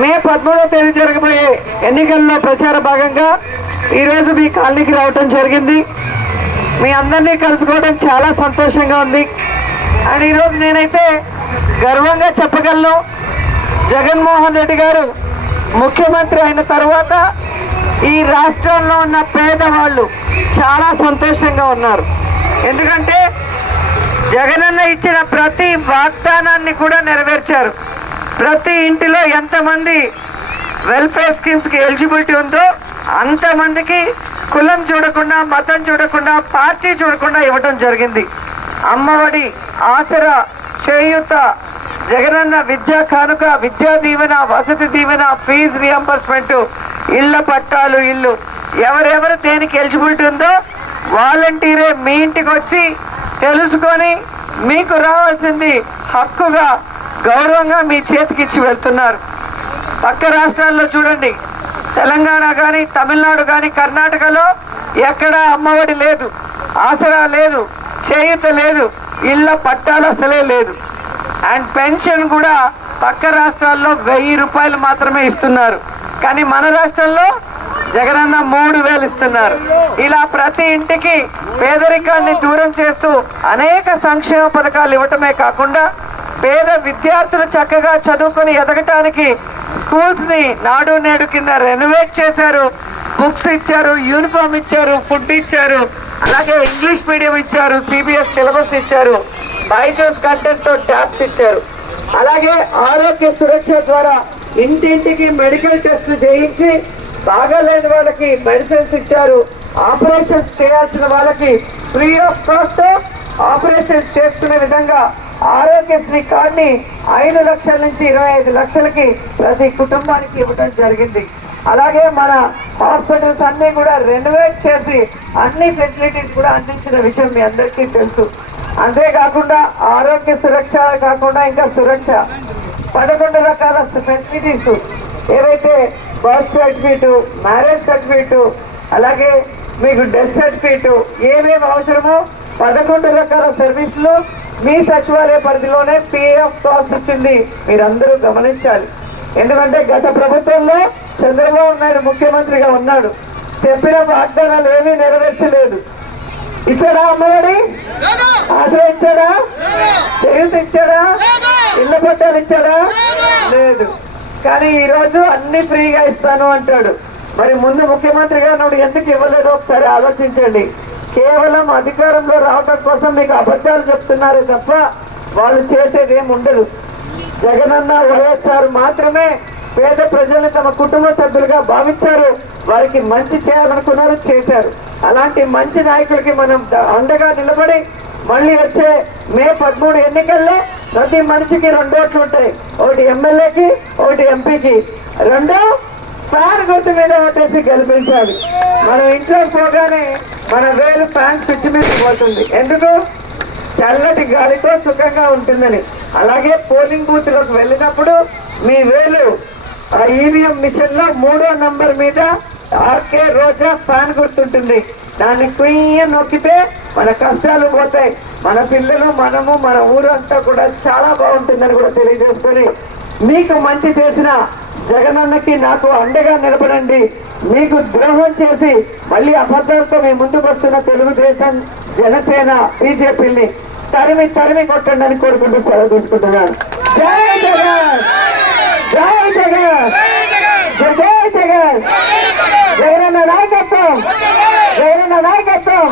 మే పదమూడవ తేదీ జరగబోయే ఎన్నికల్లో ప్రచార భాగంగా ఈరోజు మీ కాలనీకి రావటం జరిగింది. మీ అందరినీ కలుసుకోవడం చాలా సంతోషంగా ఉంది. అండ్ ఈరోజు నేనైతే గర్వంగా చెప్పగలను జగన్మోహన్ రెడ్డి గారు ముఖ్యమంత్రి అయిన తర్వాత ఈ రాష్ట్రంలో ఉన్న పేదవాళ్ళు చాలా సంతోషంగా ఉన్నారు. ఎందుకంటే జగనన్న ఇచ్చిన ప్రతి వాగ్దానాన్ని కూడా నెరవేర్చారు. ప్రతి ఇంటిలో ఎంతమంది వెల్ఫేర్ స్కీమ్స్కి ఎలిజిబిలిటీ ఉందో అంతమందికి కులం చూడకుండా మతం చూడకుండా పార్టీ చూడకుండా ఇవ్వటం జరిగింది. అమ్మఒడి ఆసరా చేయూత జగనన్న విద్యా కానుక విద్యా దీవెన వసతి దీవెన ఫీజు రియంబర్స్మెంట్ ఇళ్ళ పట్టాలు ఇల్లు. ఎవరెవరు దేనికి ఎలిజిబిలిటీ ఉందో వాలంటీరే మీ ఇంటికి వచ్చి తెలుసుకొని మీకు రావాల్సింది హక్కుగా గౌరవంగా మీ చేతికి ఇచ్చి వెళ్తున్నారు. పక్క రాష్ట్రాల్లో చూడండి. తెలంగాణ కానీ తమిళనాడు కానీ కర్ణాటకలో ఎక్కడా అమ్మఒడి లేదు. ఆసరా లేదు. చేయూత లేదు. ఇళ్ళ పట్టాలు అసలే లేదు. అండ్ పెన్షన్ కూడా పక్క రాష్ట్రాల్లో వెయ్యి రూపాయలు మాత్రమే ఇస్తున్నారు. కానీ మన రాష్ట్రంలో జగనన్న మూడు వేలు ఇస్తున్నారు. ఇలా ప్రతి ఇంటికి పేదరికాన్ని దూరం చేస్తూ అనేక సంక్షేమ పథకాలు ఇవ్వటమే కాకుండా పేద విద్యార్థులు చక్కగా చదువుకొని ఎదగటానికి స్కూల్స్ని నాడు నేడు కింద రెనోవేట్ చేశారు. బుక్స్ ఇచ్చారు యూనిఫామ్ ఇచ్చారు ఫుడ్ ఇచ్చారు. అలాగే ఇంగ్లీష్ మీడియం ఇచ్చారు సిబిఎస్ సిలబస్ ఇచ్చారు. బైజోస్ కంటెంట్తో ట్యాబ్స్ ఇచ్చారు. అలాగే ఆరోగ్య సురక్ష ద్వారా ఇంటింటికి మెడికల్ టెస్టులు చేయించి బాగాలేని వాళ్ళకి మెడిసిన్స్ ఇచ్చారు. ఆపరేషన్స్ చేయాల్సిన వాళ్ళకి ఫ్రీ ఆఫ్ కాస్ట్ ఆపరేషన్స్ చేసుకునే విధంగా ఆరోగ్యశ్రీ కార్డుని ఐదు లక్షల నుంచి ఇరవై ఐదు లక్షలకి ప్రతి కుటుంబానికి ఇవ్వడం జరిగింది. అలాగే మన హాస్పిటల్స్ అన్నీ కూడా రెనోవేట్ చేసి అన్ని ఫెసిలిటీస్ కూడా అందించిన విషయం మీ అందరికీ తెలుసు. అంతేకాకుండా ఆరోగ్య సురక్ష కాకుండా ఇంకా సురక్ష. పదకొండు రకాల ఫెసిలిటీస్ ఏవైతే బర్త్ సర్టిఫికేట్ మ్యారేజ్ సర్టిఫికేటు అలాగే మీకు డెత్ సర్టిఫికేటు ఏమేమి అవసరమో పదకొండు రకాల సర్వీసులు మీ సచివాలయ పరిధిలోనే పిఎఫ్ ఆఫ్ కాస్ట్ ఇచ్చింది. మీరందరూ గమనించాలి. ఎందుకంటే గత ప్రభుత్వంలో చంద్రబాబు నాయుడు ముఖ్యమంత్రిగా ఉన్నాడు. చెప్పిన వాగ్దానాలు ఏమీ నెరవేర్చలేదు. ఇచ్చాడా అమ్మఒడి? ఆశ్రయ ఇచ్చాడా చేయూత ఇచ్చాడా ఇళ్ళ పట్టాలు ఇచ్చాడా? లేదు. కానీ ఈరోజు అన్ని ఫ్రీగా ఇస్తాను అంటాడు. మరి ముందు ముఖ్యమంత్రిగా ఉన్నప్పుడు ఎందుకు ఇవ్వలేదు? ఒకసారి ఆలోచించండి. కేవలం అధికారంలో రావడం కోసం మీకు అబద్ధాలు చెప్తున్నారే తప్ప వాళ్ళు చేసేది ఏమి ఉండదు. జగనన్న వైఎస్ఆర్ మాత్రమే పేద ప్రజల్ని తమ కుటుంబ సభ్యులుగా భావించారు. వారికి మంచి చేయాలనుకున్నారు చేశారు. అలాంటి మంచి నాయకులకి మనం అండగా నిలబడి మళ్ళీ వచ్చే మే పదమూడు ఎన్నికల్లో ప్రతి మనిషికి రెండు ఓట్లు ఉంటాయి. ఒకటి ఎమ్మెల్యేకి ఒకటి ఎంపీకి. రెండు ఫ్యాన్ గుర్తు మీద ఓటేసి గెలిపించాలి. మనం ఇంట్లో పోగానే మన వేలు ఫ్యాన్ స్విచ్ మీద పోతుంది. ఎందుకు? చల్లటి గాలితో సుఖంగా ఉంటుందని. అలాగే పోలింగ్ బూత్లోకి వెళ్ళినప్పుడు మీ వేలు ఆ ఈవీఎం మిషన్లో మూడో నంబర్ మీద ఆర్కే రోజా ఫ్యాన్ గుర్తుంటుంది. దాన్ని కుయ్య నొక్కితే మన కష్టాలు పోతాయి. మన పిల్లలు మనము మన ఊరంతా కూడా చాలా బాగుంటుందని కూడా తెలియజేసుకొని మీకు మంచి చేసిన జగనన్నకి నాకు అండగా నిలబడండి. మీకు ద్రోహం చేసి మళ్ళీ అబద్ధాలతో మేము ముందుకు వస్తున్న తెలుగుదేశం జనసేన బీజేపీని తరిమి తరిమి కొట్టండి అని కోరుకుంటూ సెలవు తీసుకుంటున్నాను. జై జగన్! జై జగన్! జై జగన్! జగనన్న నాయకత్వం! జగనన్న నాయకత్వం!